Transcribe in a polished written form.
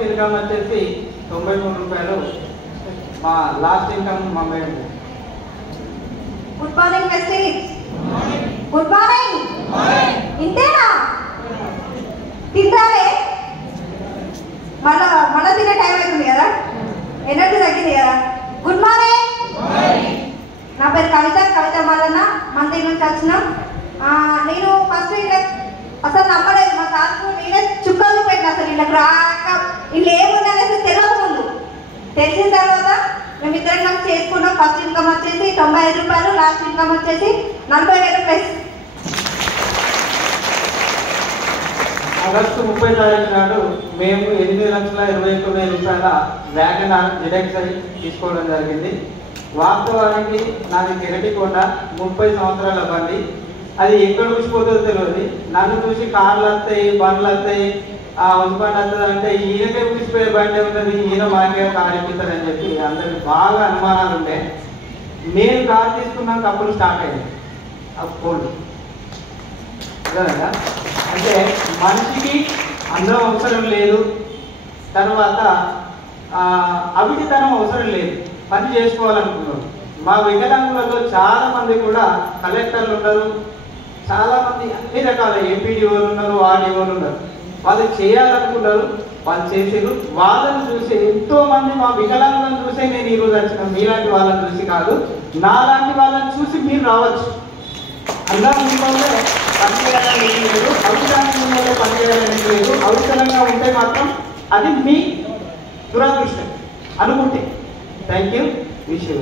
First income వచ్చేసి 93 రూపాయలు. మా లాస్ట్ ఇన్కమ్ మా madam. Good morning president. Good morning. ఇంతేనా? తింటారే? మళ్ళా తినే టైం అవుతుంది కదా, ఎనర్జీ తగ్గింది కదా. Good morning. నా పేరు కవిత మల్లన్న, మంత్రి నుంచి వచ్చినాం. నేను ఫస్ట్ అసలు నమ్మలేదు, మా సార్కు నేనే చుక్కలు పెట్టిన అసలు వీళ్ళకి రాక వీళ్ళు ఏముందనేసి తెలియక ముందు. తెలిసిన తర్వాత మేమిద్దరం కలిసి చేసుకున్నాం. ఫస్ట్ ఇన్కమ్ వచ్చేసి 95 రూపాయలు, లాస్ట్ ఇన్కమ్ వచ్చేసి 40,000 ప్లస్. ఆగస్టు 30 తారీఖు నాడు మేము 8,21,000 రూపాయల వ్యాగన్ ZXi తీసుకోవడం జరిగింది. వాస్తవానికి నాది కెరటికొండ 30 సంవత్సరాల బండి. అది ఎక్కడ చూసిపోతుందో తెలియదు. నన్ను చూసి కార్లు వస్తాయి, బండ్లు వస్తాయి, హస్బెండ్ వస్తుంది అంటే ఈయనకే ఊసిపోయే బండి ఉన్నది, ఈయన మాకే కారు ఇప్పిస్తారని చెప్పి అందరికి బాగా అనుమానాలు ఉండే. నేను కారు తీసుకున్నాక అప్పుడు స్టార్ట్ అయింది అప్పుడు. కదా అంటే మనిషికి అందం అవసరం లేదు, తర్వాత అవిటితనం అవసరం లేదు, పని చేసుకోవాలనుకున్నాను. మా వికలాంగులలో చాలా మంది కూడా కలెక్టర్లు ఉన్నారు, చాలా మంది అన్ని రకాల ఎంపీడీఓలు ఉన్నారు, ఆర్డీఓలు ఉన్నారు. వాళ్ళు చేయాలనుకున్నారు, వాళ్ళు చేసేది. వాళ్ళని చూసి ఎంతో మంది మా వికలాంగులను చూసే నేను ఈరోజు వచ్చిన. మీలాంటి వాళ్ళని చూసి కాదు, నాలాంటి వాళ్ళని చూసి మీరు రావచ్చు. అందరం మిమ్మల్ని పనిచేయాలని లేదు, అవసరాన్ని మిమ్మల్ని పనిచేయాలని లేదు. అవసరంగా ఉంటే మాత్రం అది మీ దురదృష్టం అనుకుంటే. Thank you. Wish you.